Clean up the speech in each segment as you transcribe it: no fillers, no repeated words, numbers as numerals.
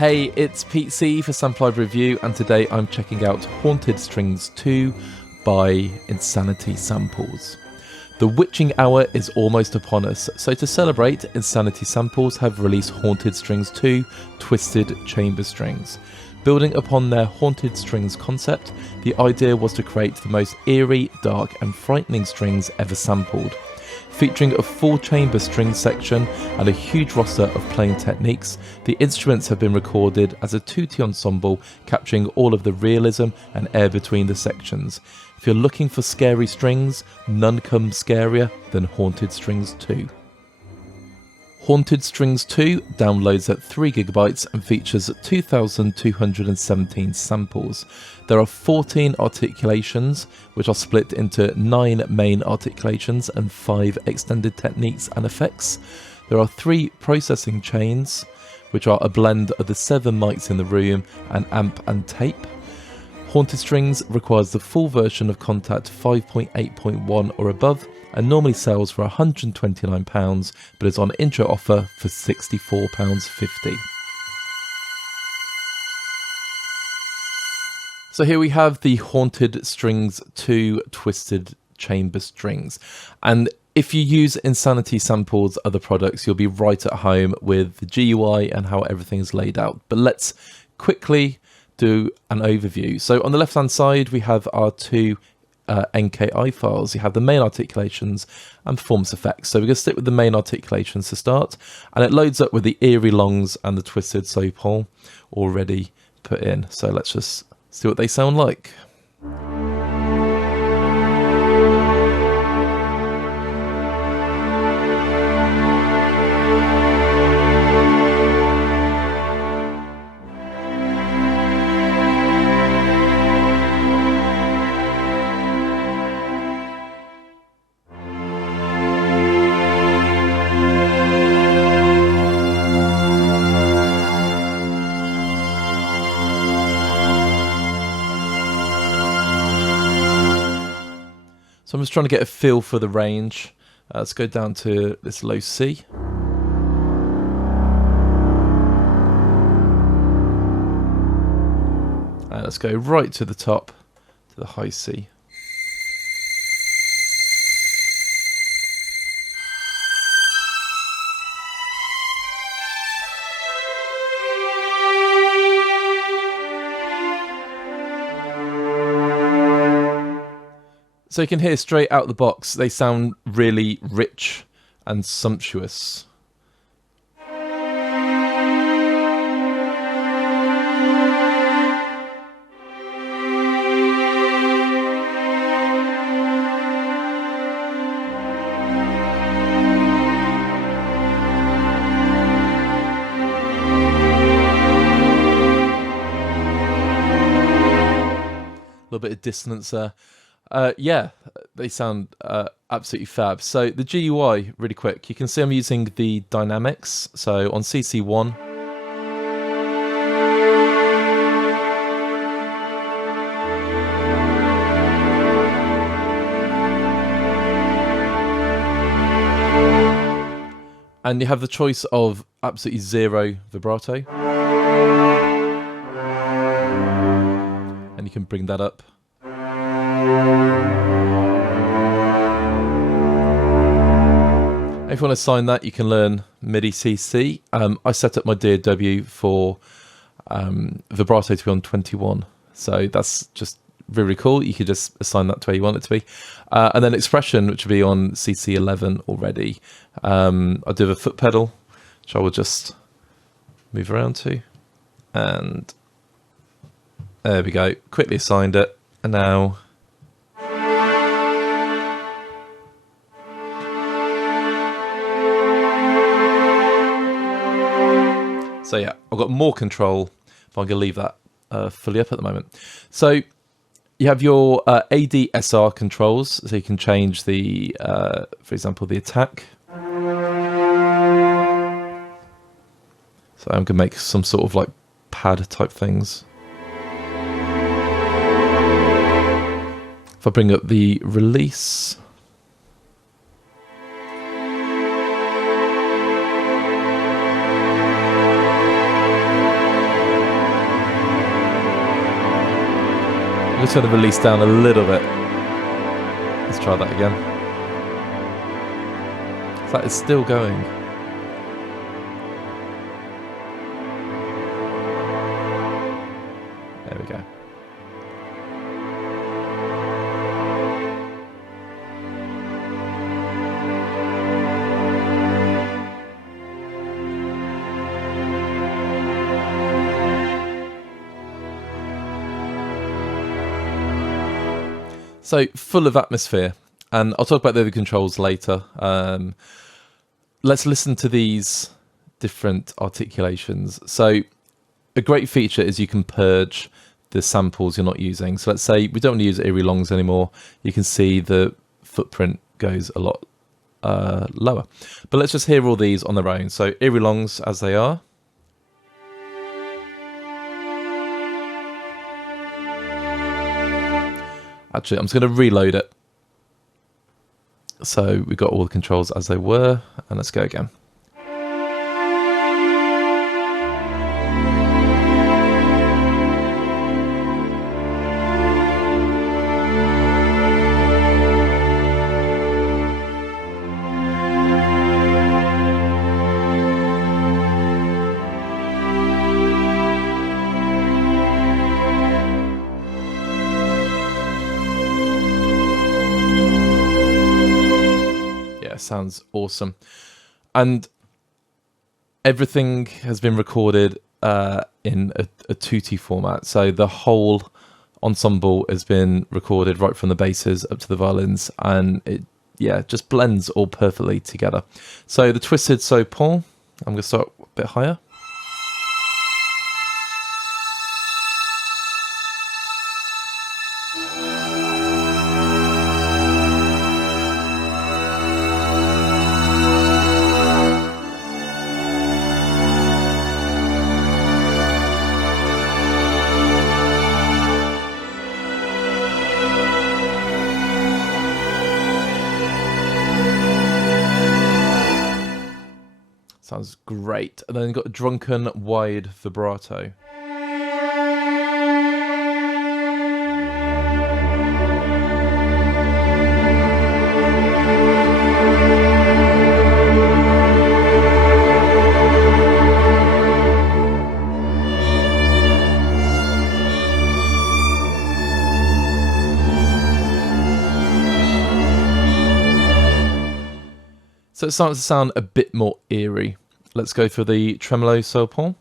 Hey, it's Pete C for Sample Live Review, and today I'm checking out Haunted Strings 2 by Insanity Samples. The witching hour is almost upon us, so to celebrate, Insanity Samples have released Haunted Strings 2 Twisted Chamber Strings. Building upon their Haunted Strings concept, the idea was to create the most eerie, dark and frightening strings ever sampled. Featuring a full chamber string section and a huge roster of playing techniques, the instruments have been recorded as a tutti ensemble, capturing all of the realism and air between the sections. If you're looking for scary strings, none come scarier than Haunted Strings 2. Haunted Strings 2 downloads at 3GB and features 2,217 samples. There are 14 articulations, which are split into 9 main articulations and 5 extended techniques and effects. There are 3 processing chains, which are a blend of the 7 mics in the room and amp and tape. Haunted Strings requires the full version of Contact 5.8.1 or above, and normally sells for £129, but is on intro offer for £64.50. So here we have the Haunted Strings 2 Twisted Chamber Strings, and if you use Insanity Samples' other products, you'll be right at home with the GUI and how everything's laid out. But let's quickly do an overview. So on the left hand side we have our 2 NKI files. You have the main articulations and performance effects. So we're going to stick with the main articulations to start, and it loads up with the eerie longs and the twisted sopol already put in. So let's just see what they sound like. So I'm just trying to get a feel for the range. Let's go down to this low C. And let's go right to the top, to the high C. So you can hear straight out the box, they sound really rich and sumptuous. A little bit of dissonance there. Yeah, they sound absolutely fab. So the GUI, really quick, you can see I'm using the dynamics. So on CC1, and you have the choice of absolutely 0 vibrato, and you can bring that up. If you want to assign that, you can learn MIDI CC. I set up my DAW for vibrato to be on 21, so that's just really cool. You could just assign that to where you want it to be, and then expression, which will be on CC 11 already. I'll do a foot pedal, which I will just move around to, and there we go. Quickly assigned it, and now. So yeah, I've got more control, but I'm going to leave that fully up at the moment. So you have your ADSR controls, so you can change the, for example, the attack. So I'm going to make some sort of like pad type things. If I bring up the release, I'm just going to release down a little bit. Let's try that again. That is still going. There we go. So, full of atmosphere, and I'll talk about the other controls later. Let's listen to these different articulations. So, a great feature is you can purge the samples you're not using. So let's say we don't want to use eerie longs anymore. You can see the footprint goes a lot lower. But let's just hear all these on their own. So eerie longs as they are. Actually, I'm just going to reload it. So we've got all the controls as they were, and let's go again. Sounds awesome. And everything has been recorded in a tutti format, so the whole ensemble has been recorded right from the basses up to the violins, and it just blends all perfectly together. So the twisted sopran, I'm going to start a bit higher. Sounds great. And then you've got a Drunken wide vibrato. So it starts to sound a bit more eerie. Let's go for the Tremolo sopran.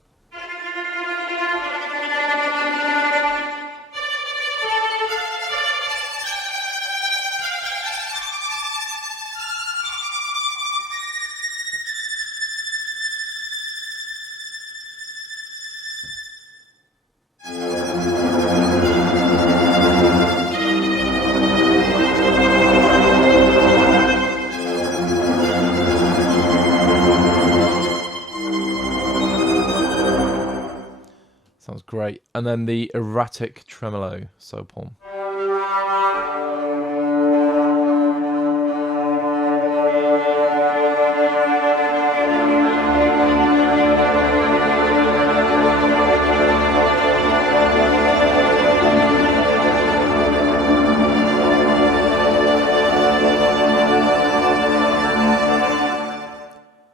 Sounds great. And then the erratic tremolo sopran.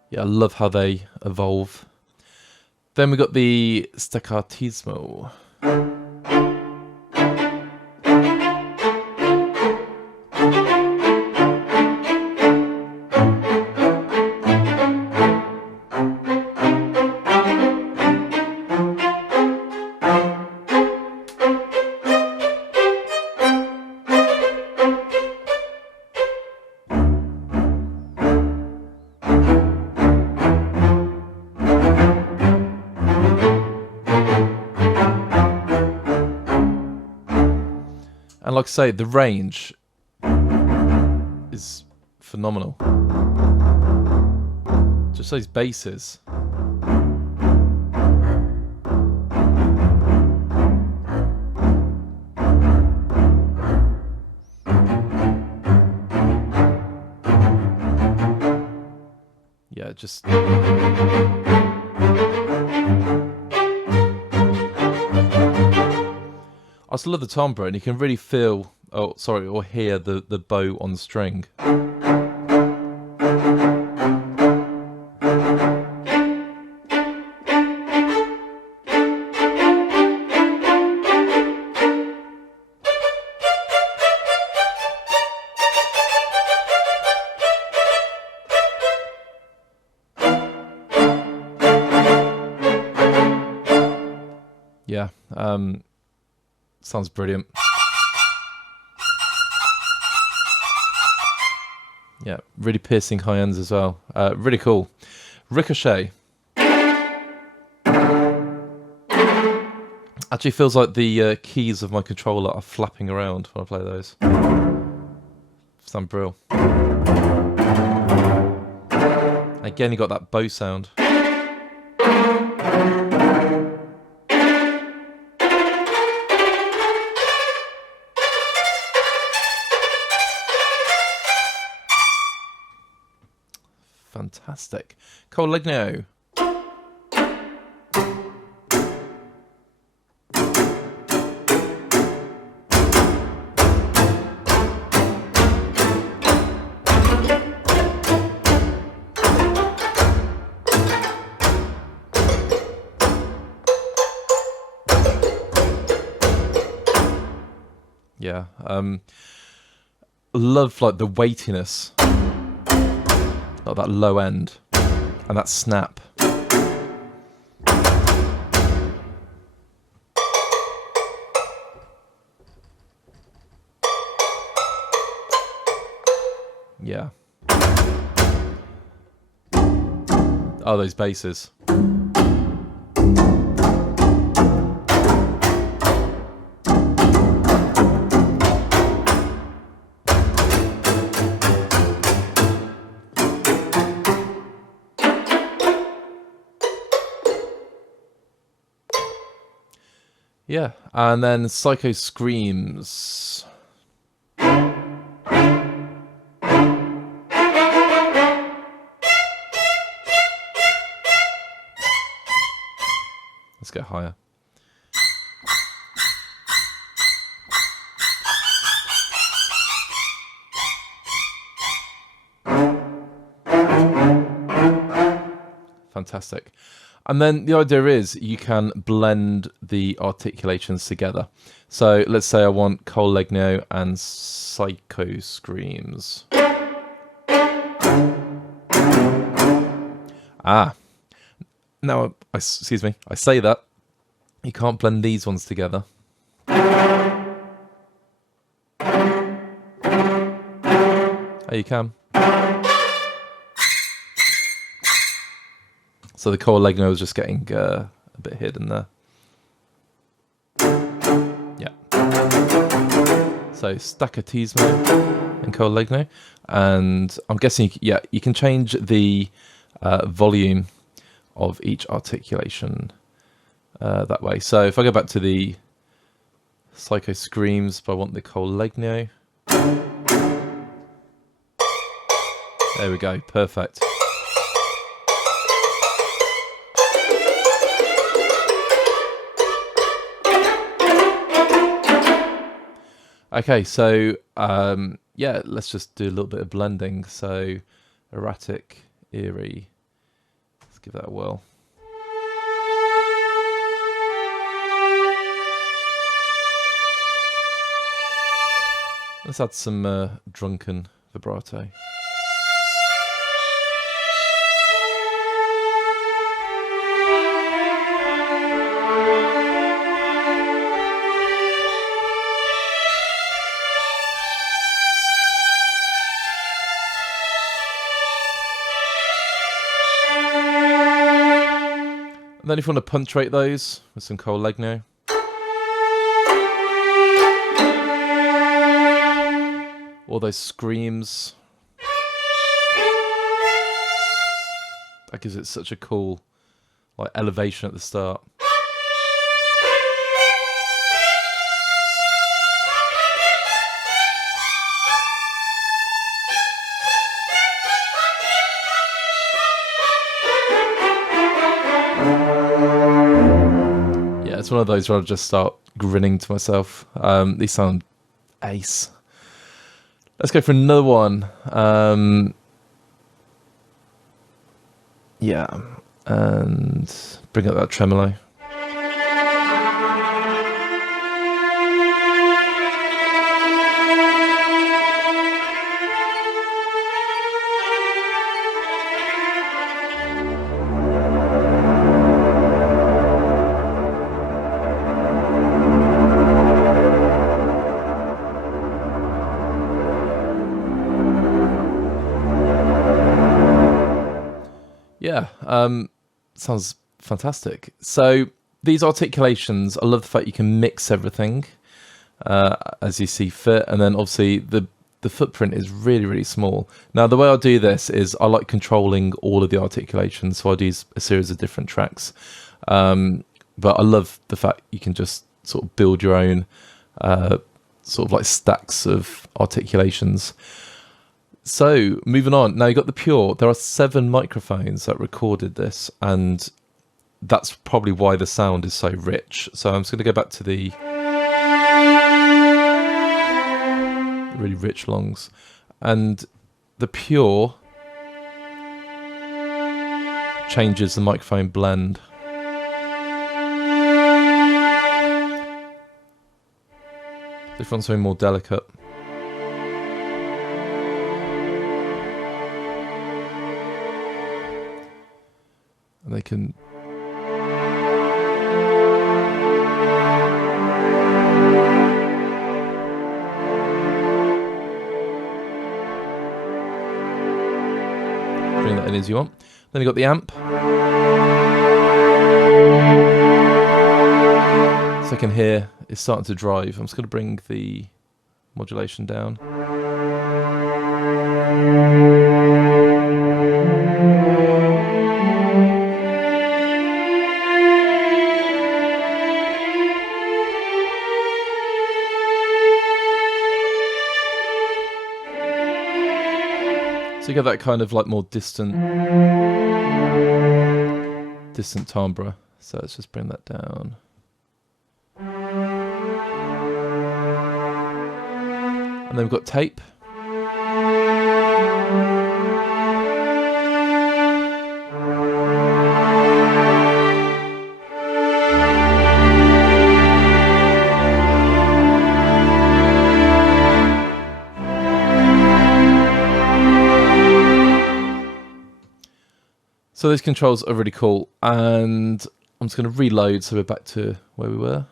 Yeah, I love how they evolve. Then we got the Staccatismo. And like I say, the range is phenomenal. Just those basses. Yeah, just... I I still love the timbre, and you can really feel, or hear the bow on the string. Yeah, sounds brilliant. Yeah, really piercing high ends as well. Really cool. Ricochet. Actually feels like the keys of my controller are flapping around when I play those. Sound brilliant. Again, you got that bow sound. Fantastic. Chord Modes. Yeah, love like the weightiness, like that low end, and that snap. Yeah. Oh, those basses. Yeah, and then Psycho Screams. Let's go higher. Fantastic. And then the idea is you can blend the articulations together. So let's say I want Chord Modes and Psycho Screams. Now, excuse me, I say that. You can't blend these ones together. Oh, you can. So the Chord Modes was just getting a bit hidden there. Yeah. So Staccatismo and Chord Modes. And I'm guessing, yeah, you can change the volume of each articulation that way. So if I go back to the Psycho Screams, but I want the Chord Modes. There we go, perfect. Okay, so yeah, let's just do a little bit of blending. So erratic, eerie. Let's give that a whirl. Let's add some Drunken vibrato. And then if you want to punctuate those with some Chord Modes. All those screams. That gives it such a cool like elevation at the start. It's one of those where I'll just start grinning to myself. These sound ace. Let's go for another one. Yeah, and bring up that tremolo. Yeah, sounds fantastic. So these articulations, I love the fact you can mix everything as you see fit, and then obviously the footprint is really, really small. Now the way I do this is I like controlling all of the articulations, so I do a series of different tracks. But I love the fact you can just sort of build your own sort of like stacks of articulations. So, moving on. Now, you got the Pure. There are 7 microphones that recorded this, and that's probably why the sound is so rich. So, I'm just going to go back to the really rich longs. And the Pure changes the microphone blend. If you want something more delicate. And they can bring that in as you want. Then you've got the amp. So I can hear it's starting to drive. I'm just going to bring the modulation down. So you get that kind of like more distant timbre. So let's just bring that down. And then we've got tape. So those controls are really cool, and I'm just going to reload so we're back to where we were.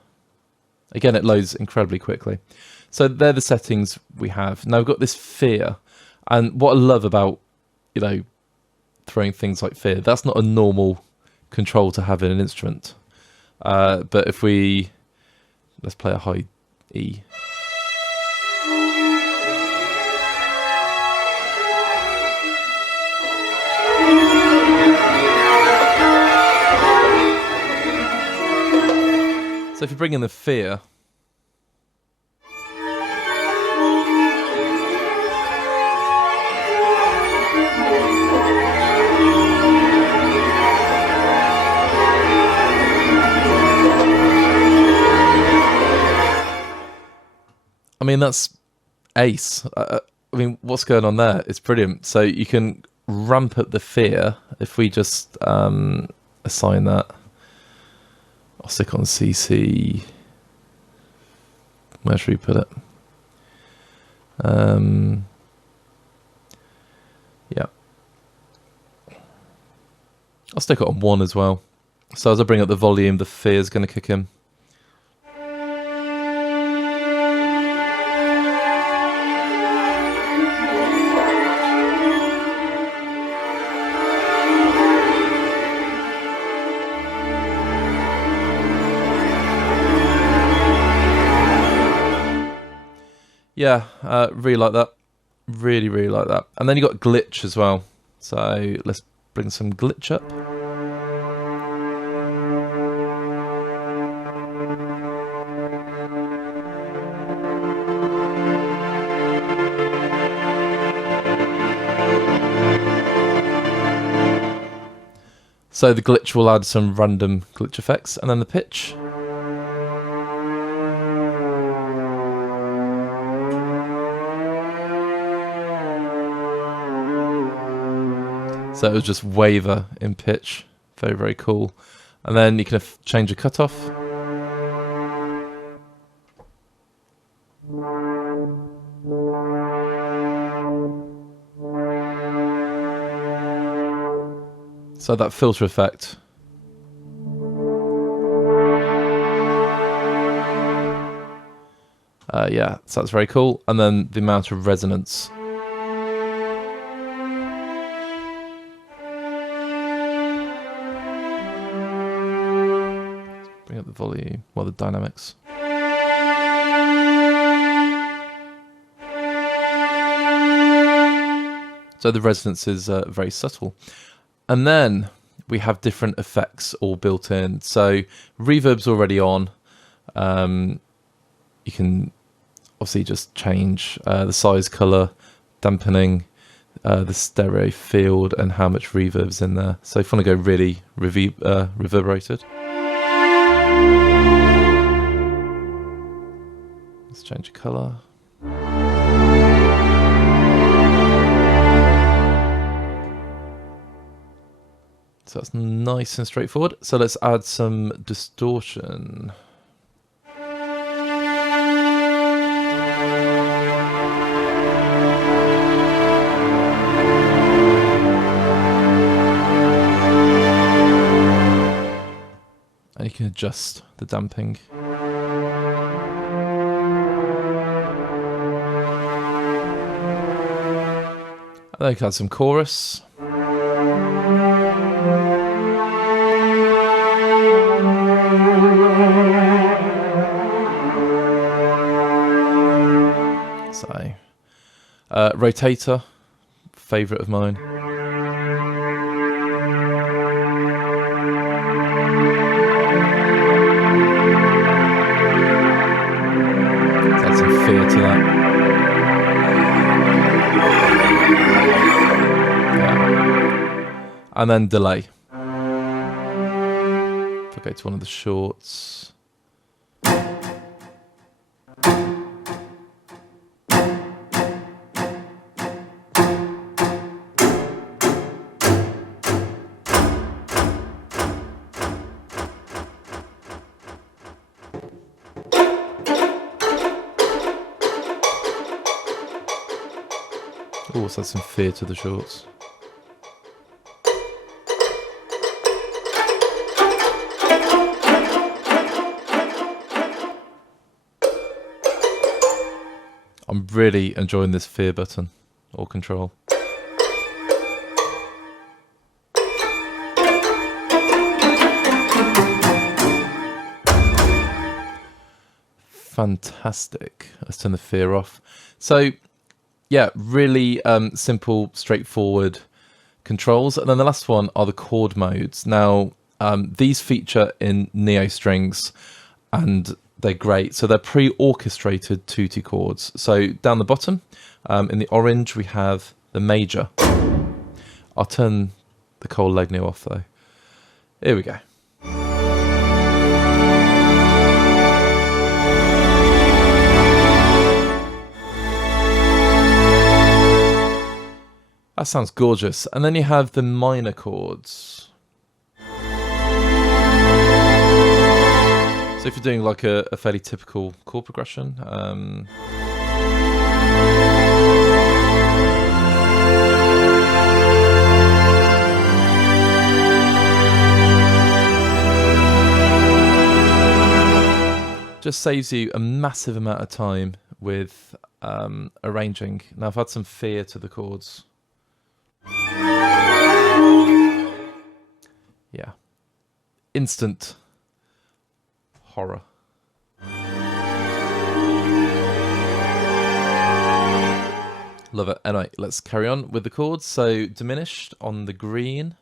Again, it loads incredibly quickly. So they're the settings we have. Now we've got this fear, and what I love about, you know, throwing things like fear, that's not a normal control to have in an instrument. But if let's play a high E. So if you bring in the fear, I mean, that's ace. I mean, what's going on there? It's brilliant. So you can ramp up the fear if we just assign that. I'll stick on CC. Where should we put it? Yeah. I'll stick it on 1 as well. So as I bring up the volume, the fear is going to kick in. Yeah, really like that. Really, really like that. And then you got glitch as well. So let's bring some glitch up. So the glitch will add some random glitch effects, and then the pitch. So it was just waver in pitch. Very, very cool. And then you can change the cutoff. So that filter effect. Yeah, so that's very cool. And then the amount of resonance. Bring up the volume, well, the dynamics. So the resonance is very subtle. And then we have different effects all built in. So reverb's already on. You can obviously just change the size, color, dampening, the stereo field, and how much reverb's in there. So if you want to go really reverberated, let's change the color. So that's nice and straightforward. So let's add some distortion. And you can adjust the damping. And then you can add some chorus. So, rotator, favourite of mine. Let's add some fear to that. Yeah. And then delay. If I go to one of the shorts. Oh, let's add some fear to the shorts. I'm really enjoying this fear button or control. Fantastic. Let's turn the fear off. So yeah, really simple, straightforward controls. And then the last one are the chord modes. Now, these feature in Neo strings, and they're great. So they're pre-orchestrated tutti chords. So down the bottom, in the orange, we have the major. I'll turn the Cole Legno off though. Here we go. That sounds gorgeous. And then you have the minor chords. So if you're doing like a fairly typical chord progression, just saves you a massive amount of time with arranging. Now I've had some fear to the chords. Yeah. Instant horror. Love it. Anyway, let's carry on with the chords. So diminished on the green.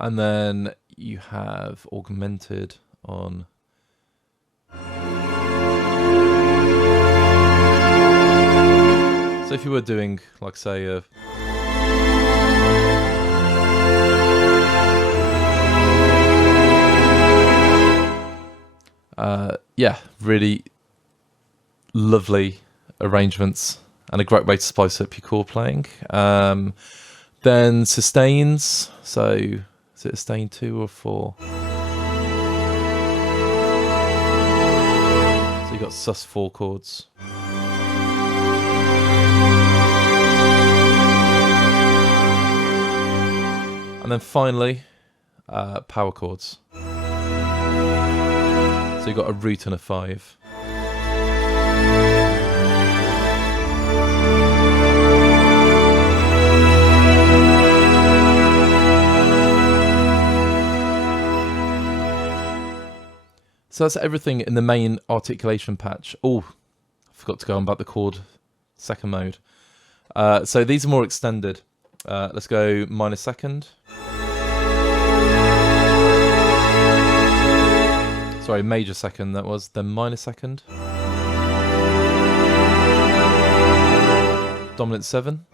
And then you have augmented on so if you were doing, like, say, yeah, really lovely arrangements and a great way to spice up your chord playing. Then sustains. So is it a sustain 2 or 4? So you've got sus4 chords. And then finally, power chords. So you've got a root and a 5. So that's everything in the main articulation patch. Oh, I forgot to go on about the chord second mode. So these are more extended. Let's go minor second. Sorry, major second that was, then minor second. Dominant 7.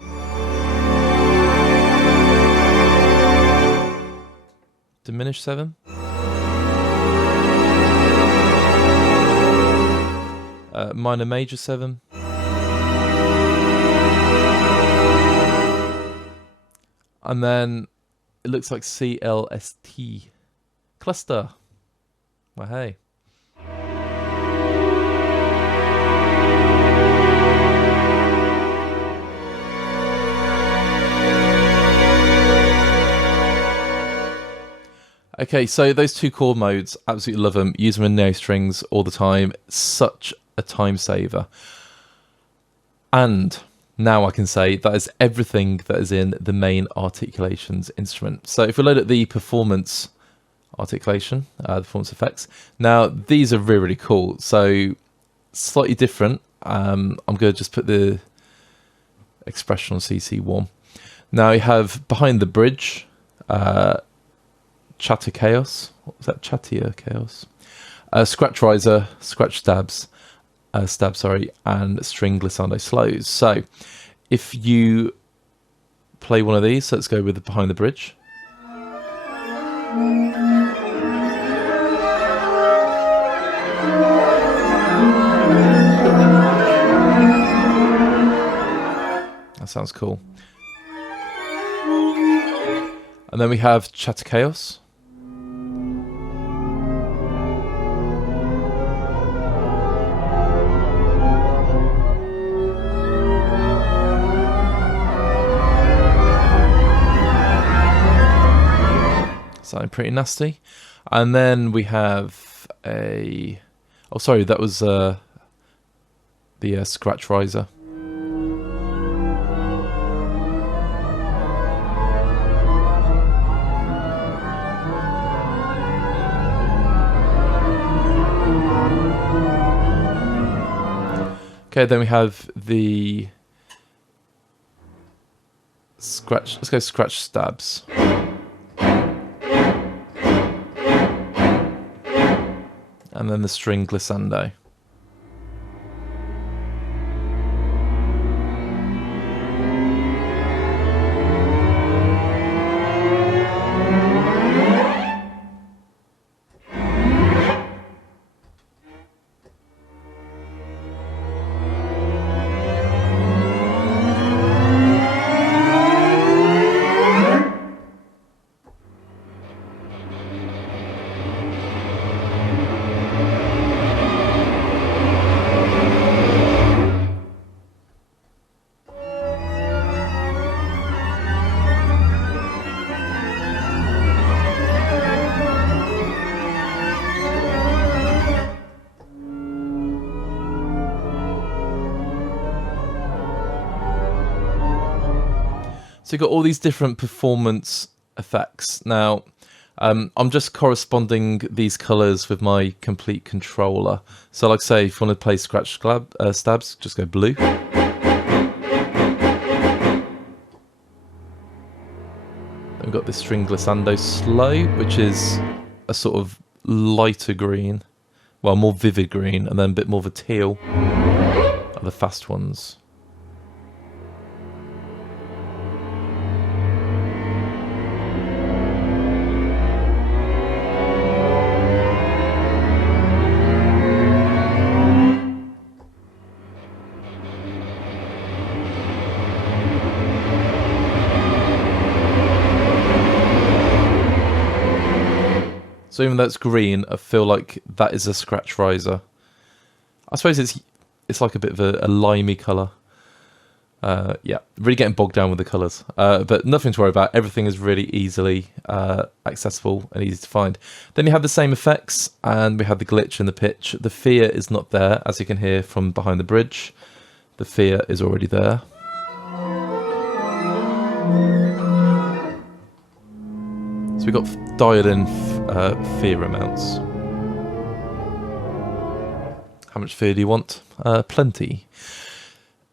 Diminished 7. Minor major 7. And then it looks like CLST. Cluster. Well, hey. Okay, so those 2 chord modes, absolutely love them. Use them in neo strings all the time. Such a time saver. And now I can say that is everything that is in the main articulations instrument. So if we load at the performance articulation, the performance effects, now these are really, really cool. So slightly different. I'm going to just put the expression on CC1. Now you have behind the bridge, chatter chaos. What was that? Chattier chaos. Scratch riser, scratch stabs, and string glissando slows. So if you play one of these, so let's go with the behind the bridge. That sounds cool. And then we have chatter chaos. Sounding pretty nasty. And then we have a... Oh, sorry, that was the scratch riser. Okay, then we have the scratch. Let's go scratch stabs. And then the string glissando. So you've got all these different performance effects. Now, I'm just corresponding these colours with my complete controller. So like I say, if you want to play scratch stabs, just go blue. Then we've got this string glissando slow, which is a sort of lighter green. Well, more vivid green, and then a bit more of a teal are the fast ones. So even though it's green, I feel like that is a scratch riser. I suppose it's like a bit of a limey colour. Yeah, really getting bogged down with the colours. But nothing to worry about. Everything is really easily accessible and easy to find. Then you have the same effects, and we have the glitch and the pitch. The fear is not there, as you can hear from behind the bridge. The fear is already there. So we've got dialed in fear amounts. How much fear do you want? Plenty.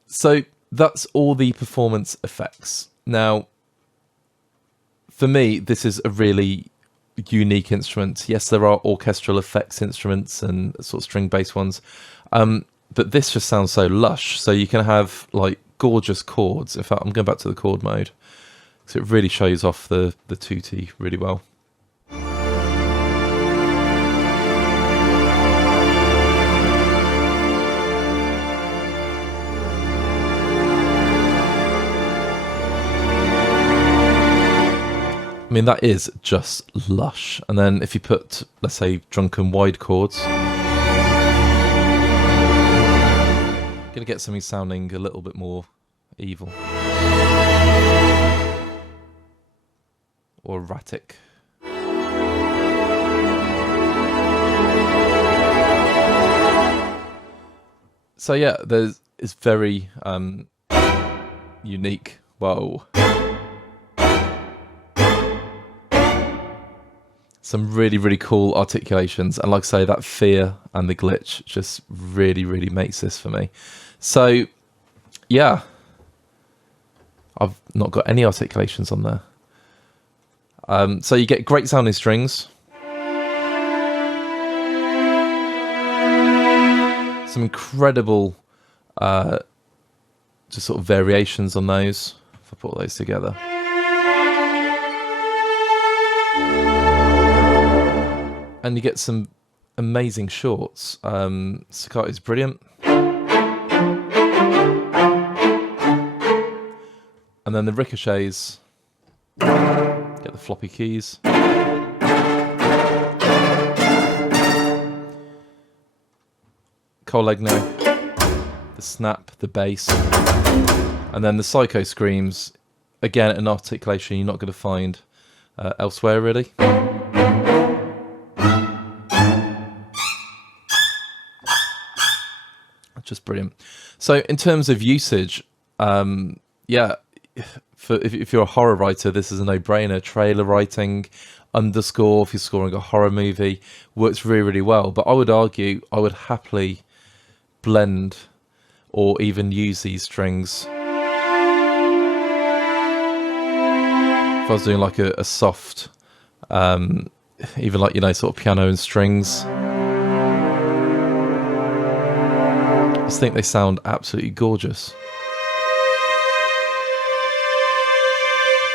So that's all the performance effects. Now, for me, this is a really unique instrument. Yes, there are orchestral effects instruments and sort of string-based ones, but this just sounds so lush. So you can have like gorgeous chords. In fact, I'm going back to the chord mode, so it really shows off the tutti really well. I mean, that is just lush. And then if you put, let's say, Drunken wide chords, you're going to get something sounding a little bit more evil. Or erratic. So yeah, it's very unique. Whoa. Some really, really cool articulations. And like I say, that fear and the glitch just really, really makes this for me. So, yeah. I've not got any articulations on there. So you get great sounding strings. Some incredible just sort of variations on those. If I put those together. And you get some amazing shorts. Staccato is brilliant. And then the ricochets. Get the floppy keys. Collegno. The snap, the bass. And then the psycho screams. Again, an articulation you're not going to find elsewhere, really. Just brilliant. So in terms of usage, yeah, if you're a horror writer, this is a no-brainer. Trailer writing, underscore, if you're scoring a horror movie, works really, really well. But I would argue I would happily blend or even use these strings. If I was doing like a soft, even like, you know, sort of piano and strings. I just think they sound absolutely gorgeous.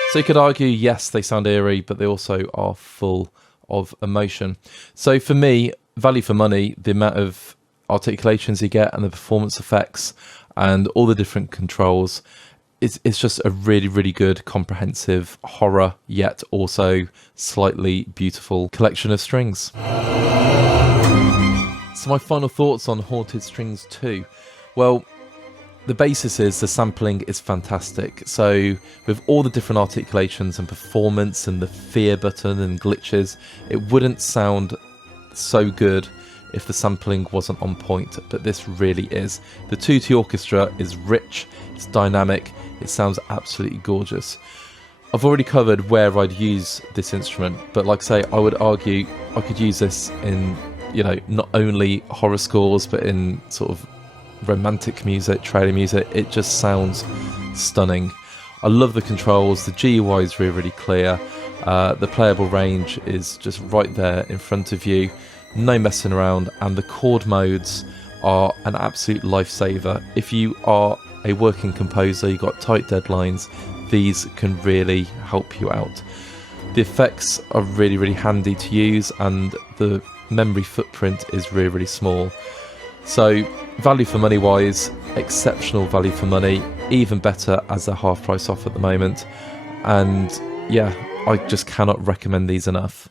So you could argue, yes, they sound eerie, but they also are full of emotion. So for me, value for money, the amount of articulations you get and the performance effects and all the different controls, it's just a really, really good, comprehensive horror, yet also slightly beautiful collection of strings. So my final thoughts on Haunted Strings 2. Well, the basis is the sampling is fantastic. So with all the different articulations and performance and the fear button and glitches, it wouldn't sound so good if the sampling wasn't on point, but this really is. The tutti orchestra is rich, it's dynamic, it sounds absolutely gorgeous. I've already covered where I'd use this instrument, but like I say, I would argue I could use this in, you know, not only horror scores, but in sort of romantic music, trailer music. It just sounds stunning. I love the controls. The GUI is really, really clear. The playable range is just right there in front of you. No messing around. And the chord modes are an absolute lifesaver. If you are a working composer, you've got tight deadlines, these can really help you out. The effects are really, really handy to use, and the memory footprint is really, really small. So value for money wise, exceptional value for money, even better as they're half price off at the moment. And yeah, I just cannot recommend these enough.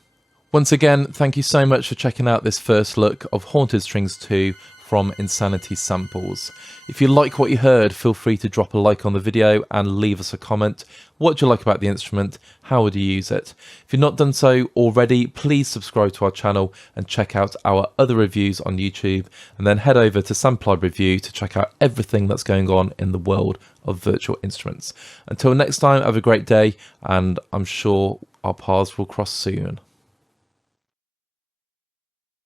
Once again, thank you so much for checking out this first look of Haunted Strings 2 from Insanity Samples. If you like what you heard, feel free to drop a like on the video and leave us a comment. What do you like about the instrument? How would you use it? If you've not done so already, please subscribe to our channel and check out our other reviews on YouTube, and then head over to Samplied Review to check out everything that's going on in the world of virtual instruments. Until next time, have a great day, and I'm sure our paths will cross soon.